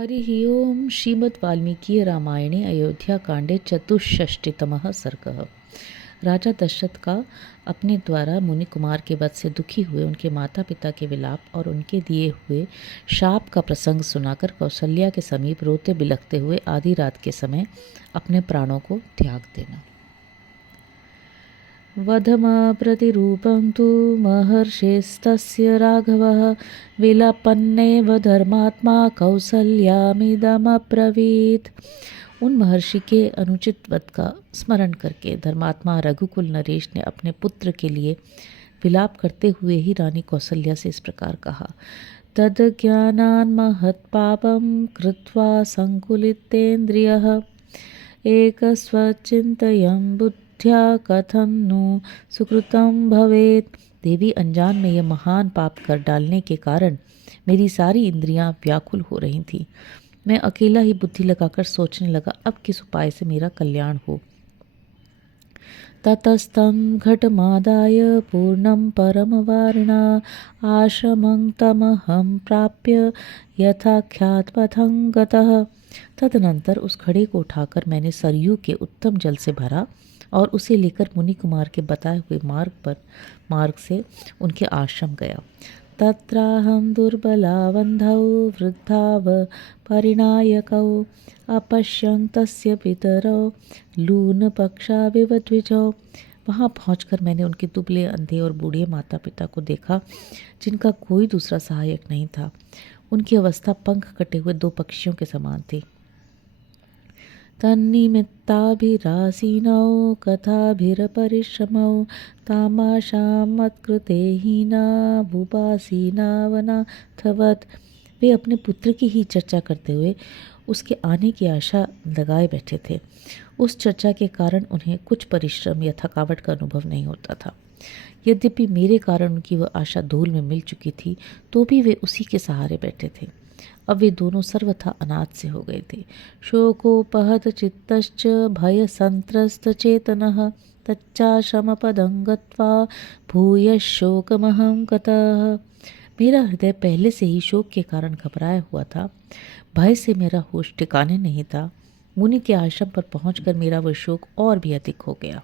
हरिः ओं श्रीमद् वाल्मीकि रामायणे अयोध्याकांडे चतुष्षष्टितमः सर्गः। राजा दशरथ का अपने द्वारा मुनि कुमार के वध से दुखी हुए उनके माता पिता के विलाप और उनके दिए हुए शाप का प्रसंग सुनाकर कौशल्या के समीप रोते बिलखते हुए आधी रात के समय अपने प्राणों को त्याग देना। वधमप्रतिरूपं तु महर्षेस्तस्य राघवः विलपन्नेव धर्मात्मा कौसल्यामिदमब्रवीत्। उन महर्षि के अनुचित वध का स्मरण करके धर्मात्मा रघुकुल नरेश ने अपने पुत्र के लिए विलाप करते हुए ही रानी कौसल्या से इस प्रकार कहा। तद ज्ञानान् महत्पापं कृत्वा संकुलितेन्द्रियः एकस्वचिन्तयं बुद्ध्या कथं नु सुकृतं भवेत्। देवी, अनजान में यह महान पाप कर डालने के कारण मेरी सारी इंद्रियां व्याकुल हो रही थीं। मैं अकेला ही बुद्धि लगाकर सोचने लगा अब किस उपाय से मेरा कल्याण हो। ततस्तं घटमादाय पूर्णं परमवारिणा आश्रमं तमहं प्राप्य यथाख्यातपथं गतः। तदनंतर उस घड़े को उठाकर मैंने सरयू के उत्तम जल से भरा और उसे लेकर मुनि कुमार के बताए हुए मार्ग से उनके आश्रम गया। तत्राहं दुर्बलावन्धौ वृद्धाव परिणायकौ अपश्यं तस्य पितरौ लूनपक्षाविव द्विजौ। वहाँ पहुंचकर मैंने उनके दुबले अंधे और बूढ़े माता पिता को देखा जिनका कोई दूसरा सहायक नहीं था। उनकी अवस्था पंख कटे हुए दो पक्षियों के समान थी। तन्निमित्ताभिरासीनौ कथाभिरपरिश्रमौ तामाशां मत्कृते हीना भूपासीनावनाथवत्। वे अपने पुत्र की ही चर्चा करते हुए उसके आने की आशा लगाए बैठे थे। उस चर्चा के कारण उन्हें कुछ परिश्रम या थकावट का अनुभव नहीं होता था। यद्यपि मेरे कारण उनकी वह आशा धूल में मिल चुकी थी तो भी वे उसी के सहारे बैठे थे। अब वे दोनों सर्वथा अनाथ से हो गए थे। शोकोपहत चित्तश्च भय संत्रस्त चेतनः तच्चाश्रमपदं गत्वा भूय शोकमहं गतः। मेरा हृदय पहले से ही शोक के कारण घबराया हुआ था। भय से मेरा होश ठिकाने नहीं था। मुनि के आश्रम पर पहुंचकर मेरा वह शोक और भी अधिक हो गया।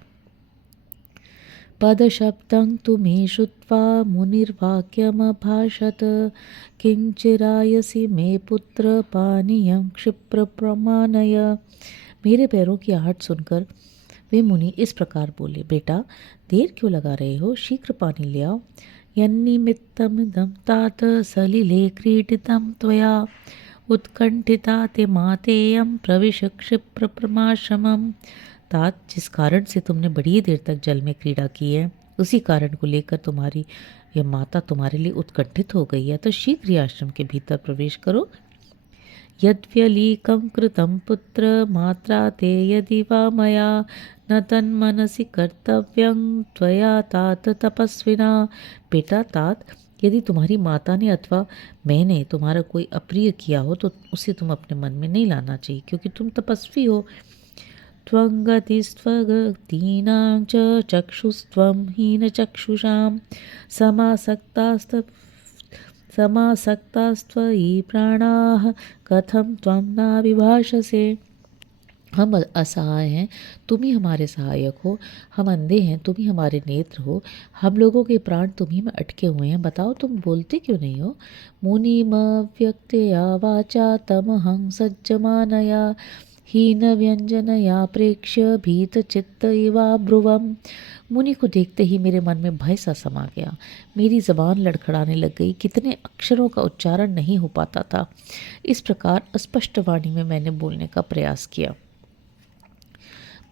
पदशब्दं तु मे श्रुत्वा मुनिर्वाक्यमभाषत किंचिरायसि मे पुत्र पानीयं क्षिप्रप्रमाणय। मेरे पैरों की आहट सुनकर वे मुनि इस प्रकार बोले, बेटा देर क्यों लगा रहे हो, शीघ्र पानी ले आओ। यन्निमित्तमिदं तात सलिले क्रीडितं त्वया उत्कंठिता ते मातेयं प्रविश क्षिप्रप्रमाश्रमम्। तात, जिस कारण से तुमने बड़ी देर तक जल में क्रीड़ा की है उसी कारण को लेकर तुम्हारी यह माता तुम्हारे लिए उत्कंठित हो गई है, तो शीघ्र ही आश्रम के भीतर प्रवेश करो। यद्व्यलीकं कृतं पुत्र मात्रा ते यदि वा मया न तन्मनसि कर्तव्यं त्वया तात तपस्विना। बेटा तात, यदि तुम्हारी माता ने अथवा मैंने तुम्हारा कोई अप्रिय किया हो तो उसे तुम अपने मन में नहीं लाना चाहिए, क्योंकि तुम तपस्वी हो। त्वंगतिस्त्वगतीनां च चक्षुस्त्वं हीनचक्षुषां समासक्तास्त्वयि प्राणाः कथं त्वं नाभिभाषसे। हम असहाय हैं, तुम ही हमारे सहायक हो। हम अंधे हैं, तुम ही हमारे नेत्र हो। हम लोगों के प्राण तुम्ही में अटके हुए हैं, बताओ तुम बोलते क्यों नहीं हो। मुनिमव्यक्तया वाचा तमहं सज्जमानया हीन व्यंजनया प्रेक्ष्य भीत चित्त इवाब्रुवम्। मुनि को देखते ही मेरे मन में भय सा समा गया। मेरी जबान लड़खड़ाने लग गई। कितने अक्षरों का उच्चारण नहीं हो पाता था। इस प्रकार अस्पष्ट वाणी में मैंने बोलने का प्रयास किया।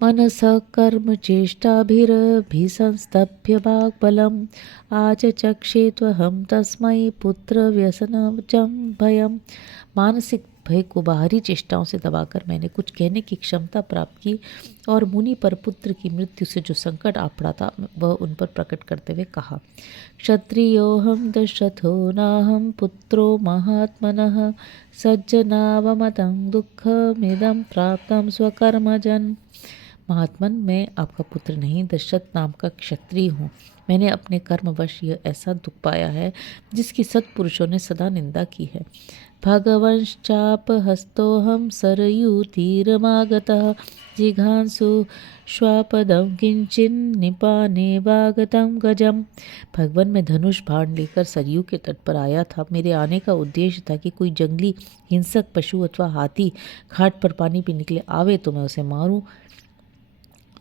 मनसः कर्म चेष्टाभिरभिसंस्तभ्य वाग्बलम् आचचक्षे त्वहं तस्मै पुत्र व्यसनजं भयम्। मानसिक भय को बाहरी चेष्टाओं से दबाकर मैंने कुछ कहने की क्षमता प्राप्त की और मुनि पर पुत्र की मृत्यु से जो संकट आ पड़ा था वह उन पर प्रकट करते हुए कहा। क्षत्रियोऽहं दशरथो नाहं पुत्रो महात्मनः सज्जनावमतं दुःखमिदं प्राप्तं स्वकर्मजन्। महात्मन, मैं आपका पुत्र नहीं, दशरथ नाम का क्षत्रिय हूँ। मैंने अपने कर्मवश यह ऐसा दुख पाया है जिसकी सत्पुरुषों ने सदा निंदा की है। भगवंश्चापहस्तोऽहं सरयूतीरमागतः जिघांसु श्वापदं किंचिन्निपानेवागतं गजम। भगवान, मैं धनुष बाण लेकर सरयू के तट पर आया था। मेरे आने का उद्देश्य था कि कोई जंगली हिंसक पशु अथवा हाथी घाट पर पानी पीने के लिए आवे तो मैं उसे मारूं।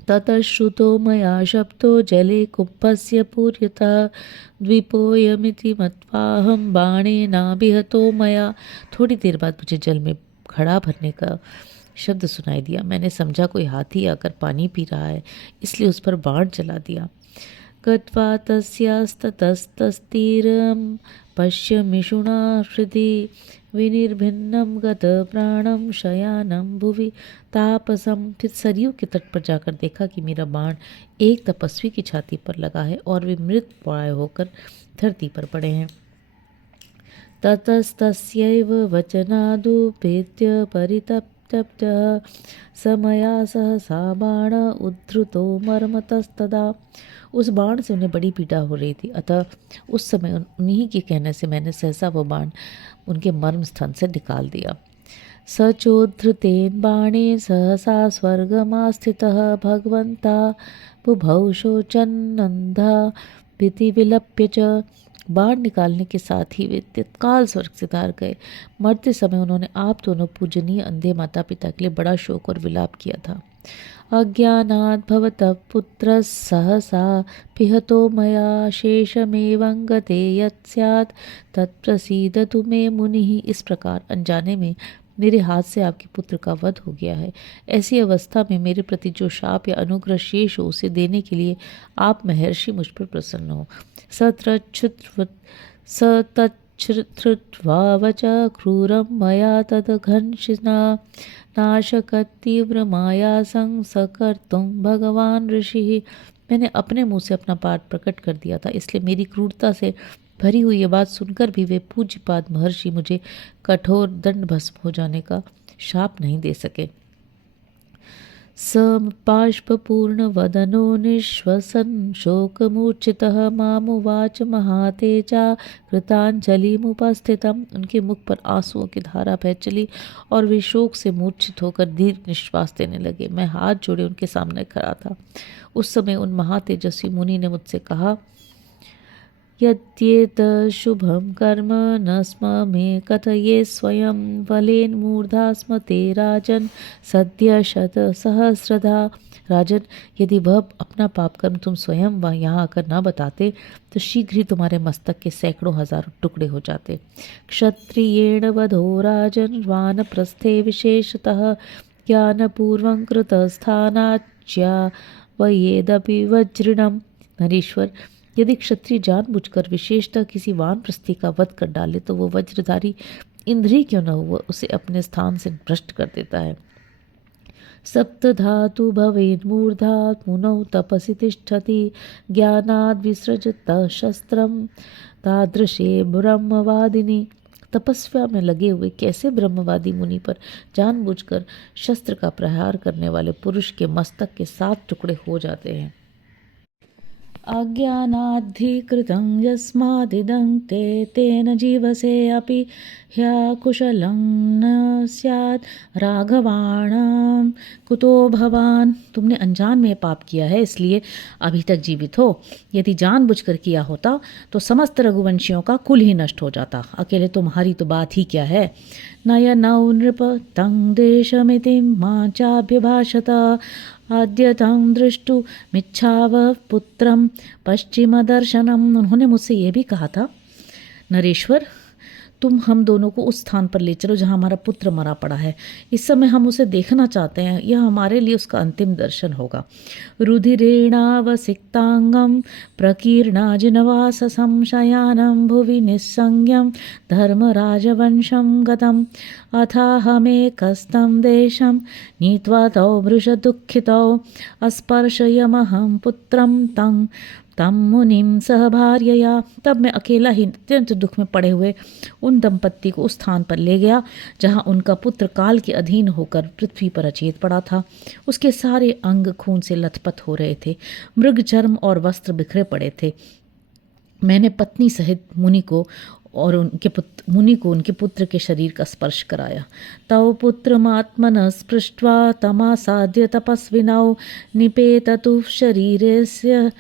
ततश्रुतो मया शब्दो जले कुम्भस्य पूर्यतः द्वीपोऽयमिति मत्वाहं बाणेनाभिहतो मया। थोड़ी देर बाद मुझे जल में घड़ा भरने का शब्द सुनाई दिया। मैंने समझा कोई हाथी आकर पानी पी रहा है, इसलिए उस पर बाण चला दिया। गत्वा तस्यास्ततस्तस्तीरं पश्यमिषुणा हृदि विनिर्भिन्नं गतप्राणं शयानं भुवि तापसम। फिर सरयू के तट पर जाकर देखा कि मेरा बाण एक तपस्वी की छाती पर लगा है और वे मृत प्राय होकर धरती पर पड़े हैं। ततस्तस्यैव वचनादुपेत्य परितप्तः समया सहसा बाण उद्धृतो मर्मतस्तदा। उस बाण से उन्हें बड़ी पीड़ा हो रही थी, अतः उस समय उन्हीं के कहने से मैंने सहसा वो बाण उनके मर्म स्थान से निकाल दिया। सचोद्धृतेन बाणेन सहसा स्वर्गमास्थितः भगवन्ता बुभौ शोचन्नन्धा भीति विलप्य च। बाण निकालने के साथ ही वे तत्काल स्वर्ग से धार गए। मरते समय उन्होंने आप दोनों पूजनीय अंधे माता पिता के लिए बड़ा शोक और विलाप किया था। अज्ञानात् भवतः पुत्रः सहसा पिहतो मया शेषमेवं गते यत् स्यात् तत्प्रसीदतु मे मुनिः। इस प्रकार अनजाने में मेरे हाथ से आपके पुत्र का वध हो गया है। ऐसी अवस्था में मेरे प्रति जो शाप या अनुग्रह शेष हो उसे देने के लिए आप महर्षि मुझ पर प्रसन्न हो। सतच्छ्रुत्वा वचा क्रूरं मया तदघंशिना नाशकतीव्रमायासं सकर्तुं भगवान ऋषिः। मैंने अपने मुंह से अपना पाठ प्रकट कर दिया था, इसलिए मेरी क्रूरता से भरी हुई ये बात सुनकर भी वे पूज्यपाद महर्षि मुझे कठोर दंड भस्म हो जाने का शाप नहीं दे सके। बाष्पूर्ण वदनो निश्वसन शोकमूर्छितः मामुवाच महातेजा कृतांजलिमुपस्थितम्। उनके मुख पर आंसुओं की धारा बह चली और वे शोक से मूर्छित होकर दीर्घ निश्वास देने लगे। मैं हाथ जोड़े उनके सामने खड़ा था। उस समय उन महातेजस्वी मुनि ने मुझसे कहा, यद्येत शुभम कर्म न स्म मे कथये स्वयं बलेन मूर्धा स्म ते राजन सद्य शत सहस्रधा। राजन, यदि वह अपना पाप कर्म तुम स्वयं वह यहाँ आकर न बताते तो शीघ्र ही तुम्हारे मस्तक के सैकड़ों हजारों टुकड़े हो जाते। क्षत्रियेण वधो राजन वानप्रस्थे विशेषतः ज्ञानपूर्वं कृतस्थानाच्या वयेदपि वज्रिणम्। नरेश्वर, यदि क्षत्रिय जानबूझकर विशेषतः किसी वानप्रस्थी का वध कर डाले तो वो वज्रधारी इंद्रिय क्यों न हो उसे अपने स्थान से भ्रष्ट कर देता है। सप्तधातु भवेन मूर्धात् मुनौ तपसि तिष्ठति ज्ञानाद् विसृजत शस्त्रम तादृशे ब्रह्मवादिनी। तपस्या में लगे हुए कैसे ब्रह्मवादी मुनि पर जानबूझकर शस्त्र का प्रहार करने वाले पुरुष के मस्तक के 7 टुकड़े हो जाते हैं। अज्ञानाद्धीकृतं यस्मादिदं ते तेन जीवसे अपि ह्याकुशलं न स्यात् राघवाणां कुतो भवान। तुमने अनजान में पाप किया है, इसलिए अभी तक जीवित हो। यदि जानबूझकर किया होता तो समस्त रघुवंशियों का कुल ही नष्ट हो जाता। अकेले तुम्हारी तो बात ही क्या है। नय नौ नृप तं देशमिति मां चाभ्यभाषत आद्यतां दृष्टुमिच्छावः पुत्रं पश्चिमदर्शनम्। उन्होंने मुझसे यह भी कहा था, नरेश्वर, तुम हम दोनों को उस स्थान पर ले चलो जहाँ हमारा पुत्र मरा पड़ा है। इस समय हम उसे देखना चाहते हैं, यह हमारे लिए उसका अंतिम दर्शन होगा। रुधिरेणावसिक्तांगं प्रकीर्णाजिनवाससं शयानं भुवि निस्संज्ञं धर्मराजवंशं गतम् अथाहमेकस्तं देशं नीत्वा तौ वृषदुःखितौ अस्पर्शयमहं पुत्रं तं तम मुनिम सह भार्यया। तब मैं अकेला ही अत्यंत दुख में पड़े हुए उन दंपत्ति को उस स्थान पर ले गया जहाँ उनका पुत्र काल के अधीन होकर पृथ्वी पर अचेत पड़ा था। उसके सारे अंग खून से लथपथ हो रहे थे, मृग चर्म और वस्त्र बिखरे पड़े थे। मैंने पत्नी सहित मुनि को उनके पुत्र के शरीर का स्पर्श कराया। तौ पुत्रमात्मनः स्पृष्ट्वा तमासाद्य तपस्विनौ निपेततु शरीरस्य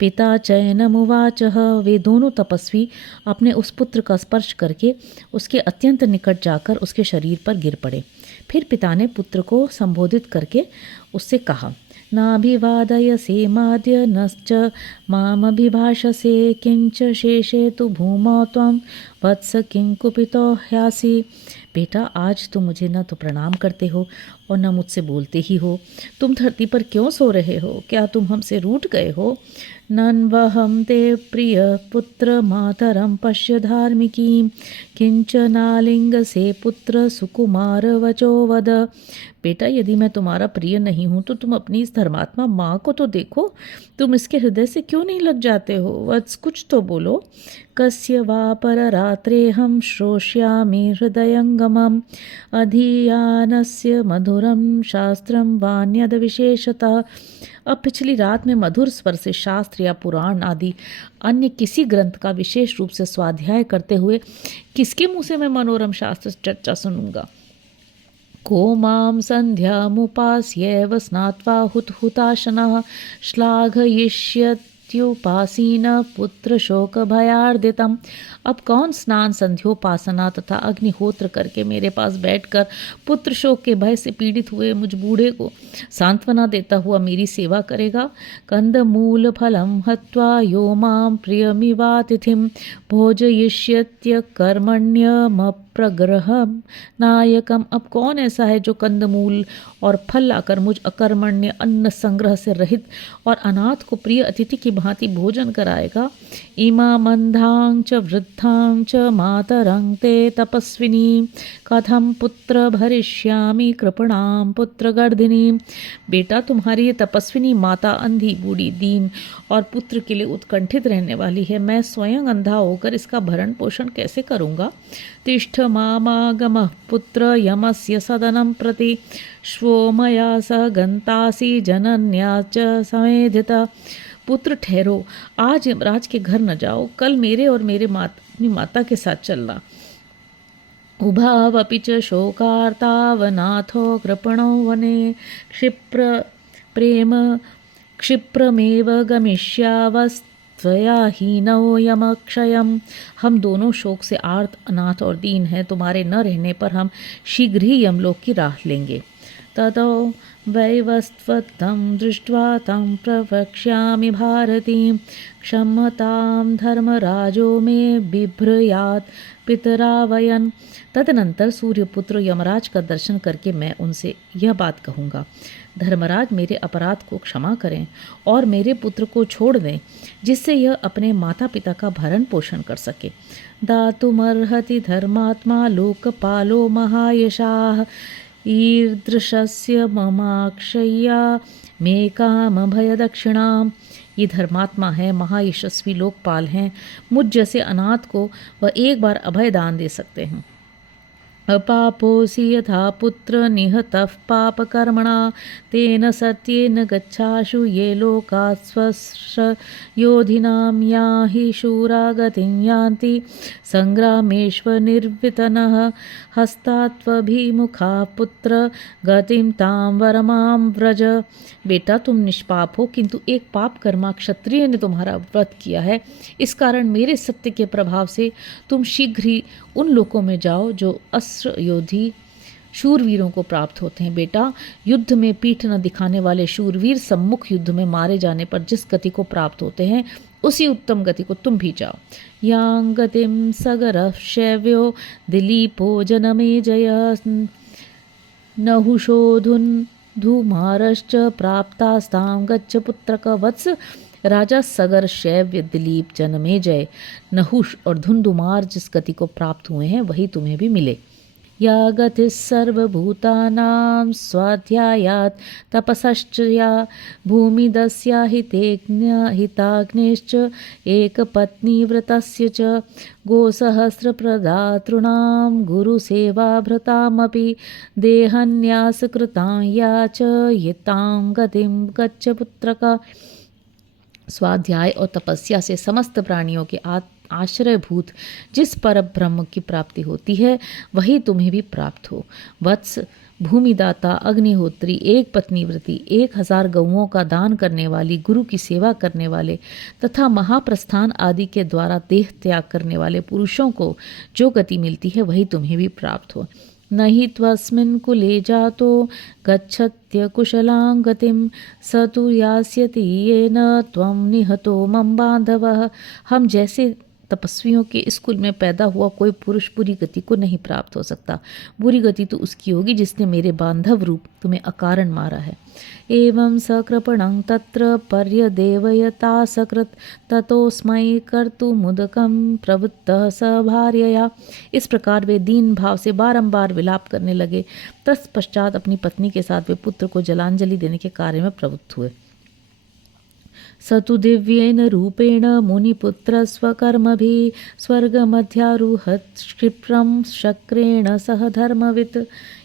पिता चयनमुवाचः। वे दोनों तपस्वी अपने उस पुत्र का स्पर्श करके उसके अत्यंत निकट जाकर उसके शरीर पर गिर पड़े। फिर पिता ने पुत्र को संबोधित करके उससे कहा, नाभिवादयसे माद्य नश्च मामभिभाषसे किंच शेषे तु भूमौ त्वं वत्स किं कुपितो ह्यासि। बेटा, आज तुम मुझे न तो प्रणाम करते हो और न मुझसे बोलते ही हो। तुम धरती पर क्यों सो रहे हो? क्या तुम हमसे रूठ गए हो? नन्वहं ते प्रिय पुत्र मातरं पश्य धार्मिकीं किंचनालिंगसे पुत्र सुकुमार वचो वद। बेटा, यदि मैं तुम्हारा प्रिय नहीं हूँ तो तुम अपनी इस धर्मात्मा माँ को तो देखो। तुम इसके हृदय से क्यों नहीं लग जाते हो? वत्स, कुछ तो बोलो। कस्य वा पररात्रेऽहं श्रोष्यामि हृदयंगमम् अधियानस्य मधुरं शास्त्रं वान्यद विशेषतः। अब पिछली रात में मधुर स्वर से शास्त्र या पुराण आदि अन्य किसी ग्रंथ का विशेष रूप से स्वाध्याय करते हुए किसके मुँह से मैं मनोरम शास्त्र चर्चा सुनूंगा? को मां संध्यामुपास्यैव स्नात्वा हुताशनः श्लाघयिष्यत्युपासीन पुत्र शोक भयार्दितम्। अब कौन स्नान, संध्योपासना तथा अग्निहोत्र करके मेरे पास बैठकर पुत्र शोक के भय से पीड़ित हुए मुझ बूढ़े को सांत्वना देता हुआ मेरी सेवा करेगा? कंदमूल फलम हत्वा यो मां प्रियमिवातिथिं भोजयिष्यत्य कर्मण्यमप्रग्रहम् नायकम। अब कौन ऐसा है जो कंदमूल और फल लाकर मुझ अकर्मण्य अन्न संग्रह से रहित और अनाथ को प्रिय अतिथि की भांति भोजन कराएगा? इमा मंदां च वृद्धां च मातरं ते तपस्विनी कथम पुत्र भरिष्यामि कृपणां पुत्रगर्धिनी। बेटा, तुम्हारी ये तपस्विनी माता अंधी, बूढ़ी, दीन और पुत्र के लिए उत्कंठित रहने वाली है। मैं स्वयं अंधा होकर इसका भरण पोषण कैसे करूँगा? तिष्ठ मामागमः पुत्र यमस्य सदनं प्रति श्वो मया स गन्तासि जनन्या च समेधिता। पुत्र ठहरो, आज यमराज के घर न जाओ, कल मेरे और अपनी माता के साथ चलना। उभावपि च शोकार्तावनाथो कृपणो वने क्षिप्रमेव गमिष्यावस्त्वया हीनौ यमक्षयम्। हम दोनों शोक से आर्त, अनाथ और दीन हैं। तुम्हारे न रहने पर हम शीघ्र ही यमलोक की राह लेंगे। ततो वैवस्त्वं दृष्ट्वा तं प्रवक्ष्यामि भारतीं क्षमतां धर्मराजो मे बिभ्रयात् पितरावयन्। तदनंतर सूर्यपुत्र यमराज का दर्शन करके मैं उनसे यह बात कहूँगा, धर्मराज मेरे अपराध को क्षमा करें और मेरे पुत्र को छोड़ दें, जिससे यह अपने माता पिता का भरण पोषण कर सके। दातुमर्हति धर्मात्मा लोकपालो महायशाः ईदृशस्य ममाक्षय्या मे काम भय दक्षिणाम। ये धर्मात्मा है, महायशस्वी लोकपाल हैं। मुझ जैसे अनाथ को वह एक बार अभय दान दे सकते हैं। अपापोऽसि यथा पुत्र निहतः पापकर्मणा तेन सत्येन गच्छाशु ये लोकाः स्वयोधिनां याहि शूरा गतिं यान्ति संग्रामेष्वनिर्वितनः हस्तात्वभिमुखा पुत्र गतिं तां वरमां व्रज। बेटा, तुम निष्पाप हो, किंतु एक पाप कर्मा क्षत्रिय ने तुम्हारा व्रत किया है। इस कारण मेरे सत्य के प्रभाव से तुम शीघ्र ही उन लोकों में जाओ जो अस्त्र योधी शूरवीरों को प्राप्त होते हैं। बेटा, युद्ध में पीठ न दिखाने वाले शूरवीर सम्मुख युद्ध में मारे जाने पर जिस गति को प्राप्त होते हैं, उसी उत्तम गति को तुम भी जाओ। यां गतिं सगरः शैव्यो दिलीपो जनमेजय नहुषोधुन धूमारश्च प्राप्तास्तां गच्छ पुत्रक। वत्स, राजा सगर, शैव्य, दिलीप, जनमेजय, नहुष और धुंधुमार जिस गति को प्राप्त हुए हैं वही तुम्हें भी मिले। या गतिः सर्वभूतानां स्वाध्यायात् तपसश्च या भूमिदस्या हिताग्नेश्च एकपत्नीव्रतस्य च गोसहस्रप्रदातॄणां गुरुसेवाभृतामपि देहन्यासकृतां या च हितां गतिं गच्छ पुत्रक। स्वाध्याय और तपस्या से समस्त प्राणियों के आश्रयभूत जिस पर ब्रह्म की प्राप्ति होती है वही तुम्हें भी प्राप्त हो। वत्स, भूमिदाता, अग्निहोत्री, एक पत्नीव्रती, 1000 गौओं का दान करने वाली, गुरु की सेवा करने वाले तथा महाप्रस्थान आदि के द्वारा देह त्याग करने वाले पुरुषों को जो गति मिलती है वही तुम्हें भी प्राप्त हो। न हि त्वस्मिन् कुले जातो गच्छत्य कुशलां गतिं स तु यास्यति येन त्वं निहतो मम बांधवः। हम जैसे तपस्वियों के स्कूल में पैदा हुआ कोई पुरुष बुरी गति को नहीं प्राप्त हो सकता। बुरी गति तो उसकी होगी जिसने मेरे बांधव रूप तुम्हें अकारण मारा है। एवं सकृपणं तत्र पर्यदेवयता सकृत ततोस्मै कर्तुमुदकं प्रवृत्तः स भार्यया। इस प्रकार वे दीन भाव से बारंबार विलाप करने लगे। तत्पश्चात अपनी पत्नी के साथ वे पुत्र को जलांजलि देने के कार्य में प्रवृत्त हुए। स तु दिव्येन रूपेण मुनिपुत्र स्वकर्मभिः स्वर्गमध्यारोहत् क्षिप्रं शक्रेण सह धर्मवित्।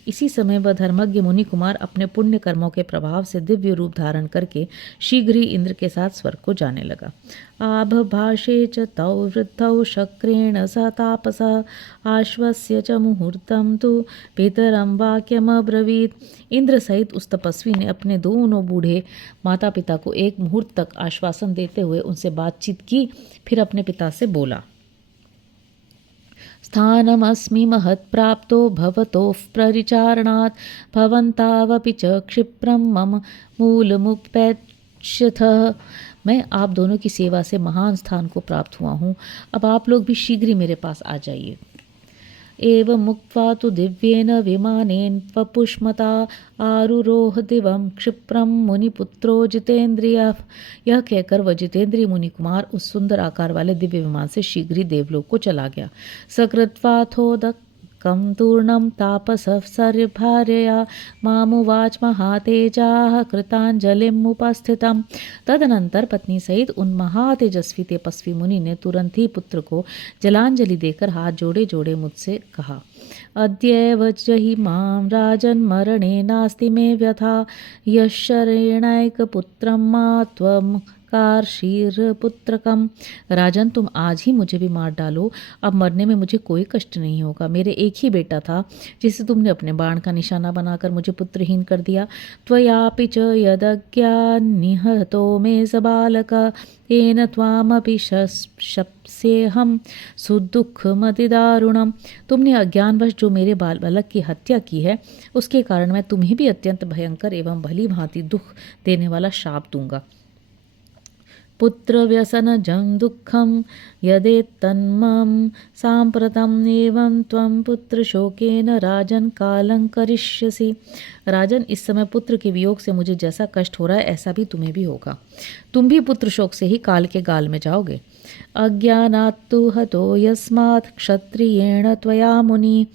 इसी समय वह धर्मज्ञ मुनि कुमार अपने पुण्य कर्मों के प्रभाव से दिव्य रूप धारण करके शीघ्र ही इंद्र के साथ स्वर्ग को जाने लगा। आभभाषे च तौ वृद्धौ शक्रेण स तापसः आश्वस्य च मुहूर्तं तु पितरं वाक्यमब्रवीत्। इंद्र सहित उस तपस्वी ने अपने दोनों बूढ़े माता पिता को एक मुहूर्त तक आश्वासन देते हुए उनसे बातचीत की। फिर अपने पिता से बोला, स्थानमस्मि महत्प्राप्तो भवतोः परिचारणात् भवन्तावपि च क्षिप्रं मम मूलमुपैक्ष्यथः। मैं आप दोनों की सेवा से महान स्थान को प्राप्त हुआ हूँ। अब आप लोग भी शीघ्र ही मेरे पास आ जाइए। एवं मुक्त्वा तु दिव्येन विमानेन वपुष्मता आरुरोह दिवं क्षिप्रं मुनिपुत्रो जितेन्द्रियः। यह कहकर वह जितेंद्रिय मुनि कुमार उस सुंदर आकार वाले दिव्य विमान से शीघ्र ही देवलोक को चला गया। सकृत्वाथोदकं तूर्णं तापसर्भार्यया मामुवाच महातेजाः कृतांजलिमुपस्थितम्। तदनंतर पत्नी सहित उन महातेजस्वी तपस्वी मुनि ने तुरंत ही पुत्र को जलांजलि देकर हाथ जोड़े जोड़े मुझसे कहा, अद्यैव जहि मां राजन् मरणे नास्ति मे व्यथा यशरेणैकपुत्रं मा त्वं कार्षीरपुत्रकम। राजन, तुम आज ही मुझे भी मार डालो, अब मरने में मुझे कोई कष्ट नहीं होगा। मेरे एक ही बेटा था जिसे तुमने अपने बाण का निशाना बनाकर मुझे पुत्रहीन कर दिया। त्वयापि च यदज्ञानिहतो मे सबालक येन त्वामपि शप्स्येऽहं सुदुःखमतिदारुणम्। तुमने अज्ञानवश जो मेरे बाल बालक की हत्या की है उसके कारण मैं तुम्हें भी अत्यंत भयंकर एवं भली भांति दुख देने वाला शाप दूंगा। पुत्र व्यसनजं दुःखं यदेतन्मम सांप्रतम् एवं त्वं पुत्र शोकेन राजन कालं करिष्यसि। राजन, इस समय पुत्र के वियोग से मुझे जैसा कष्ट हो रहा है ऐसा भी तुम्हें भी होगा। तुम भी पुत्र शोक से ही काल के गाल में जाओगे। अज्ञानात्तु हतो यस्मात् क्षत्रियेण त्वया मुनि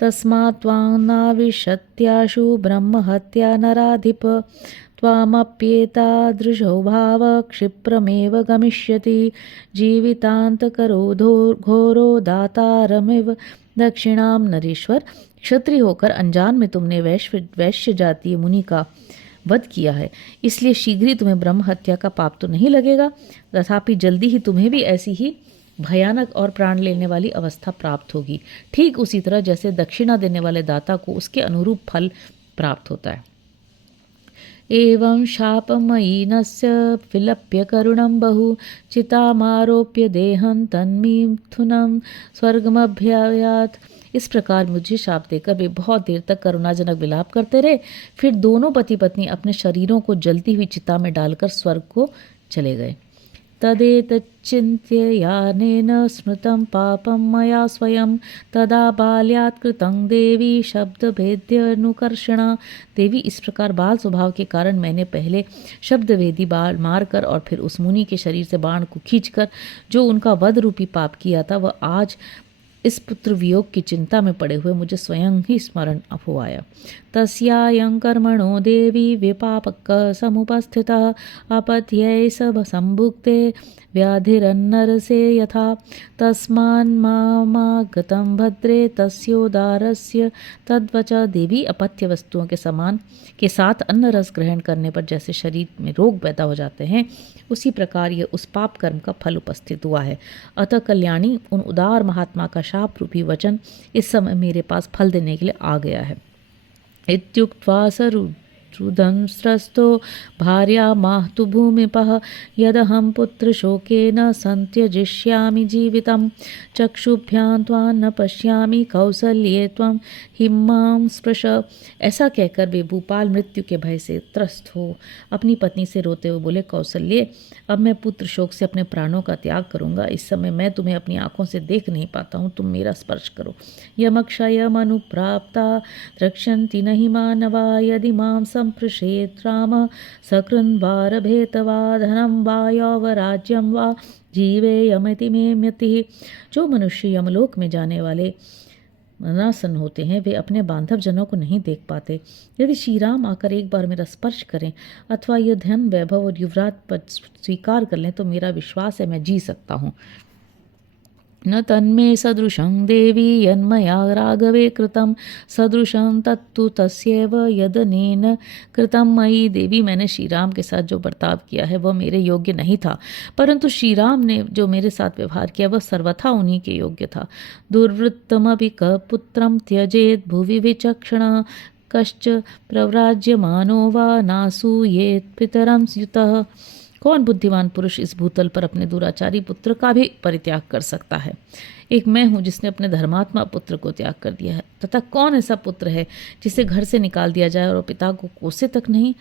तस्मात् त्वां नाविशत्याशु ब्रह्महत्या नराधिप त्वामप्येतादृशो भाव क्षिप्रमेव गमिष्यति जीवितान्तकरो घोरो दातारमिव दक्षिणां। नरेश्वर, क्षत्रिय होकर अनजान में तुमने वैश्य जातीय मुनि का वध किया है, इसलिए शीघ्र ही तुम्हें ब्रह्म हत्या का पाप तो नहीं लगेगा, तथापि जल्दी ही तुम्हें भी ऐसी ही भयानक और प्राण लेने वाली अवस्था प्राप्त होगी, ठीक उसी तरह जैसे दक्षिणा देने वाले दाता को उसके अनुरूप फल प्राप्त होता है। एवं शापमयीनस्य विलप्य करुणं बहु चितामारोप्य देहं तन्मिथुनं स्वर्गमभ्यायात्। इस प्रकार मुझे शाप देकर वे बहुत देर तक करुणाजनक विलाप करते रहे। फिर दोनों पति पत्नी अपने शरीरों को जलती हुई चिता में डालकर स्वर्ग को चले गए। तदेतच्चिन्त्य यानेन स्मृतं पापं मया स्वयं तदा बाल्यात् कृतं देवी शब्दभेद्यनुकर्षणा। देवी, इस प्रकार बाल स्वभाव के कारण मैंने पहले शब्दभेदी बाल मारकर और फिर उस मुनि के शरीर से बाण को खींचकर जो उनका वध रूपी पाप किया था वह आज इस पुत्र वियोग की चिंता में पड़े हुए मुझे स्वयं ही स्मरण हो आया। तस्यायं कर्मणो देवी विपापक समुपस्थितः अपत्यै सब संभुक्ते व्याधिरन्नरसे यथा तस्मान्मागतं भद्रे तस्योदारस्य तद्वच। देवी अपत्य वस्तुओं के साथ अन्न रस ग्रहण करने पर जैसे शरीर में रोग पैदा हो जाते हैं, उसी प्रकार यह उस पाप कर्म का फल उपस्थित हुआ है। अतः कल्याणी, उन उदार महात्मा का शाप रूपी वचन इस समय मेरे पास फल देने के लिए आ गया है। इत्युक्त्वा रुदंस्रस्तो भार्या माहतु भूमिपः यदहं पुत्रशोकेन संत्यजिष्यामि जीवितं चक्षुभ्यां त्वां न पश्यामि कौसल्ये त्वं हिमां स्पृश। ऐसा कहकर वे भूपाल मृत्यु के भय से त्रस्त हो अपनी पत्नी से रोते हुए बोले, कौसल्ये, अब मैं पुत्र शोक से अपने प्राणों का त्याग करूंगा। इस समय मैं तुम्हें अपनी आंखों से देख नहीं पाता हूँ, तुम मेरा स्पर्श करो। यमक्षयमनुप्राप्ता द्रक्ष्यन्ति नहि मानवा यदि मां संपृशेत् राम सकृन्वारभेत वा धनं वा यौवराज्यं वा जीवेयमिति मे मतिः। जो मनुष्य यमलोक में जाने वाले मनासन होते हैं, वे अपने बांधव जनों को नहीं देख पाते। यदि श्री राम आकर एक बार मेरा स्पर्श करें अथवा यह धन, वैभव और युवराज पद स्वीकार कर लें तो मेरा विश्वास है मैं जी सकता हूँ। न तन्मे सदृशं देवी यन्मया राघवे कृतं सदृशं तत्तु तस्यैव यदनेन कृतं मयि। देवी, मैंने श्री राम के साथ जो बर्ताव किया है वह मेरे योग्य नहीं था, परंतु श्री राम ने जो मेरे साथ व्यवहार किया वह सर्वथा उन्हीं के योग्य था। दुर्वृत्तमपि कपुत्रं त्यजेत् भुवि विचक्षणः कश्च प्रव्राज्यमानो वा नासूयेत् पितरं युतः। कौन बुद्धिमान पुरुष इस भूतल पर अपने दुराचारी पुत्र का भी परित्याग कर सकता है? एक मैं हूँ जिसने अपने धर्मात्मा पुत्र को त्याग कर दिया है, तथा कौन ऐसा पुत्र है जिसे घर से निकाल दिया जाए और पिता को कोसे तक नहीं?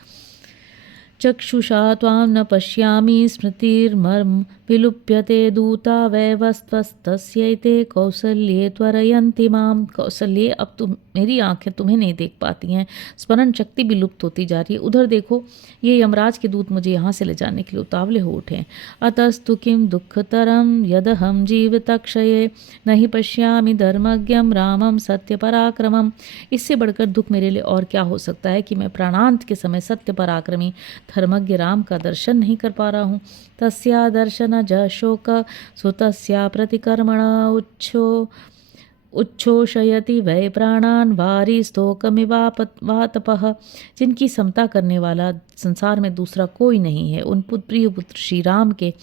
चक्षुषा त्वां न पश्यामि स्मृतिर्मर्म विलुप्यते दूता वैवस्त्वस्तस्यैते कौसल्ये त्वरयन्ति मां। कौसल्ये, अब तुम मेरी आंखें तुम्हें नहीं देख पाती हैं, स्मरण शक्ति भी लुप्त होती जा रही है। उधर देखो, ये यमराज के दूत मुझे यहाँ से ले जाने के लिए उतावले हो उठे। अतस्तु किं दुःखतरं यदहं जीवितक्षये नहि पश्यामि धर्मज्ञं रामं सत्यपराक्रमं। इससे बढ़कर दुख मेरे लिए और क्या हो सकता है कि मैं प्राणांत के समय सत्य पराक्रमी धर्मज्ञ राम का दर्शन नहीं कर पा रहा हूँ। तस्या दर्शन ज शोक सुतस्या प्रतिकर्मणा उच्छोषयति वै प्राणान वारी स्तोकमिवातपः। जिनकी समता करने वाला संसार में दूसरा कोई नहीं है, उन प्रिय पुत्र श्री राम के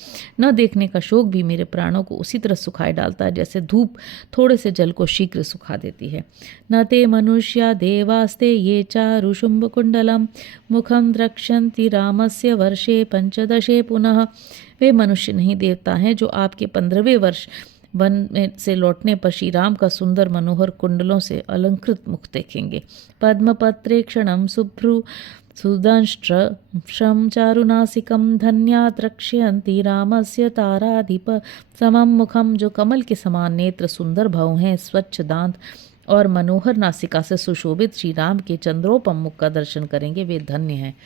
न देखने का शोक भी मेरे प्राणों को उसी तरह सुखाए डालता है जैसे धूप थोड़े से जल को शीघ्र सुखा देती है। न ते मनुष्या देवास्ते ये चारुशुंभ कुंडलम मुखम द्रक्ष्यन्ति रामस्य वर्षे पंचदशे पुनः। वे मनुष्य नहीं देवता हैं जो आपके 15वें वर्ष वन में से लौटने पर श्री राम का सुंदर मनोहर कुंडलों से अलंकृत मुख देखेंगे। पद्मपत्रे क्षणं शुभ्रु सुदंष्ट्रं चारुनासिकं धन्या द्रक्ष्यन्ति रामस्य ताराधिप समं मुखम। जो कमल के समान नेत्र, सुंदर भव हैं, स्वच्छ दांत और मनोहर नासिका से सुशोभित श्री राम के चंद्रोपम मुख का दर्शन करेंगे, वे धन्य हैं।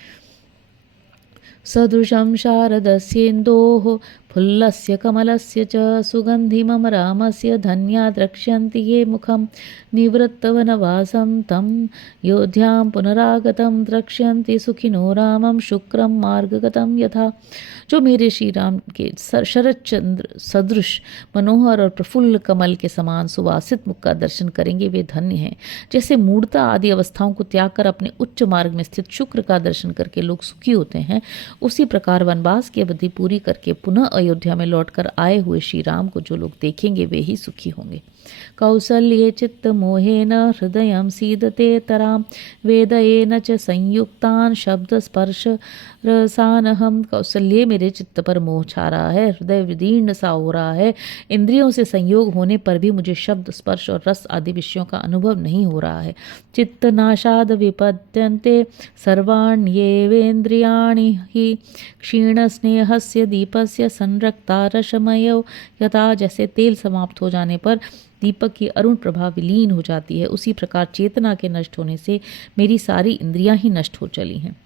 सदृशं शारदस्येन्दोः फुल्लस्य कमलस्य च सुगन्धिमं रामस्य धन्या द्रक्ष्यन्ति ये मुखं निवृत्तवनवासं तं योध्यां पुनरागतं द्रक्ष्यन्ति सुखिनो रामं शुक्रं मार्गगतं यथा। जो मेरे श्री राम के शरद चंद्र सदृश मनोहर और प्रफुल्ल कमल के समान सुवासित मुख का दर्शन करेंगे, वे धन्य हैं। जैसे मूढ़ता आदि अवस्थाओं को त्याग कर अपने उच्च मार्ग में स्थित शुक्र का दर्शन करके लोग सुखी होते हैं, उसी प्रकार वनवास की अवधि पूरी करके पुनः अयोध्या में लौटकर आए हुए श्री राम को जो लोग देखेंगे वे ही सुखी होंगे। कौसल्ये चित्त मोहेन हृदयं सीदते तरां वेदयेन च संयुक्तान शब्द स्पर्श रसानहम। कौसल्ये, मेरे चित्त पर मोह छा रहा है, हृदय विदीर्ण सा हो रहा है। इंद्रियों से संयोग होने पर भी मुझे शब्द, स्पर्श और रस आदि विषयों का अनुभव नहीं हो रहा है। चित्त नाशाद विपद्यन्ते सर्वाण्येवेन्द्रियाणि हि क्षीण स्नेहस्य दीपस्य संरक्ता रसमयो यथा। जैसे तेल समाप्त हो जाने पर दीपक की अरुण प्रभा विलीन हो जाती है, उसी प्रकार चेतना के नष्ट होने से मेरी सारी इंद्रियां ही नष्ट हो चली हैं।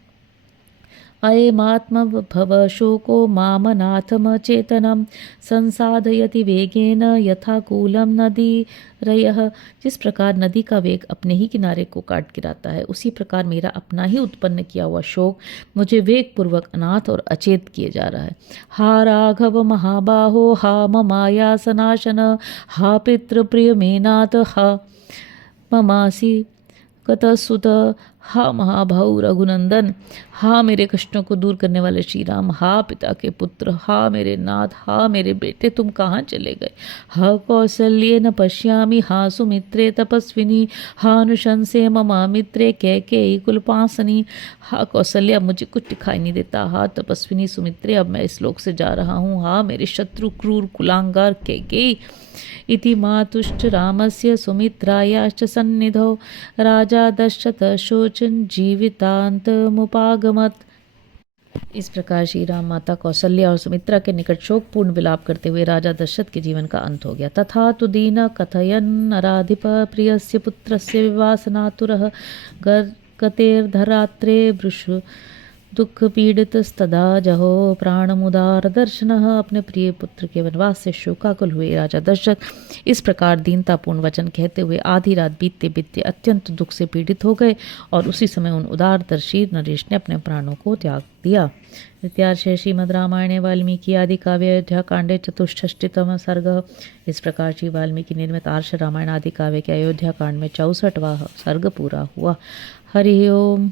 अयमात्मभव शोको मामनाथमचेतनं संसाधयति वेगेन यथा कूलं नदीरयः। जिस प्रकार नदी का वेग अपने ही किनारे को काट गिराता है, उसी प्रकार मेरा अपना ही उत्पन्न किया हुआ शोक मुझे वेग पूर्वक अनाथ और अचेत किए जा रहा है। हा राघव महाबाहो, हा ममायासनाशन, हा पितृप्रिय मेनाथ, हा ममासी कतसुत, हा महाभाऊ रघुनंदन, हा मेरे कष्टों को दूर करने वाले श्री राम, हा पिता के पुत्र, हा मेरे नाथ, हा मेरे बेटे, तुम कहाँ चले गए। हा कौसल्ये न पश्यामि, हा सुमित्रे तपस्विनी, हा अनुशंसे ममा मित्रे कैकेयी कुलपासनी। हा कौसल्या, मुझे कुछ दिखाई नहीं देता। हा तपस्विनी सुमित्रे, अब मैं इस लोक से जा रहा हूँ। हा मेरे शत्रु क्रूर कुलांगार कैकेयी। इति मातुश्च रामस्य सुमित्रायाश्च सन्निधौ राजा दशरथ शोचन जीवितांतमुपागमत्। इस प्रकार श्री राम, माता कौसल्या और सुमित्रा के निकट शोकपूर्ण विलाप करते हुए राजा दशरथ के जीवन का अंत हो गया। तथा तु दीन कथयन् नराधिप प्रियस्य पुत्रस्य विवासनातुरः गतेर्धरात्रे वृषु दुख पीड़ितस्तदा जहो प्राणमुदार दर्शनः। अपने प्रिय पुत्र के वनवास से शोकाकुल हुए राजा दशरथ इस प्रकार दीनतापूर्ण वचन कहते हुए आधी रात बीतते बीतते अत्यंत दुख से पीड़ित हो गए और उसी समय उन उदारदर्शी नरेश ने अपने प्राणों को त्याग दिया। इत्यार्षे श्रीमद् रामायणे वाल्मीकि आदि काव्य अयोध्या कांडे चतुष्षष्टितम सर्ग। इस प्रकार श्री वाल्मीकि निर्मित आर्ष रामायण आदि काव्य के अयोध्या कांड में 64वां सर्ग पूरा हुआ। हरि ओम।